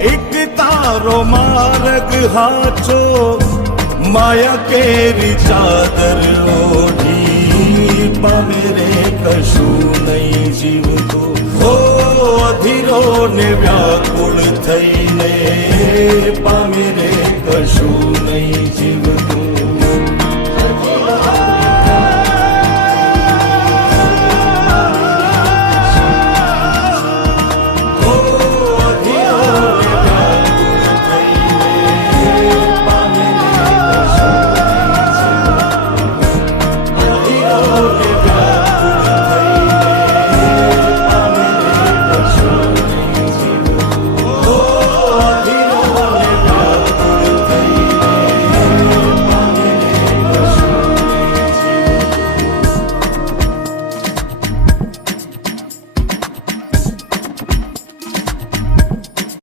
એક તારો માર્ગ હાચો માયા કેરી ચાદર ઓઢી પામે રે કશું નહીં જીવતો હો અધીરો ને વ્યાકુળ થઈને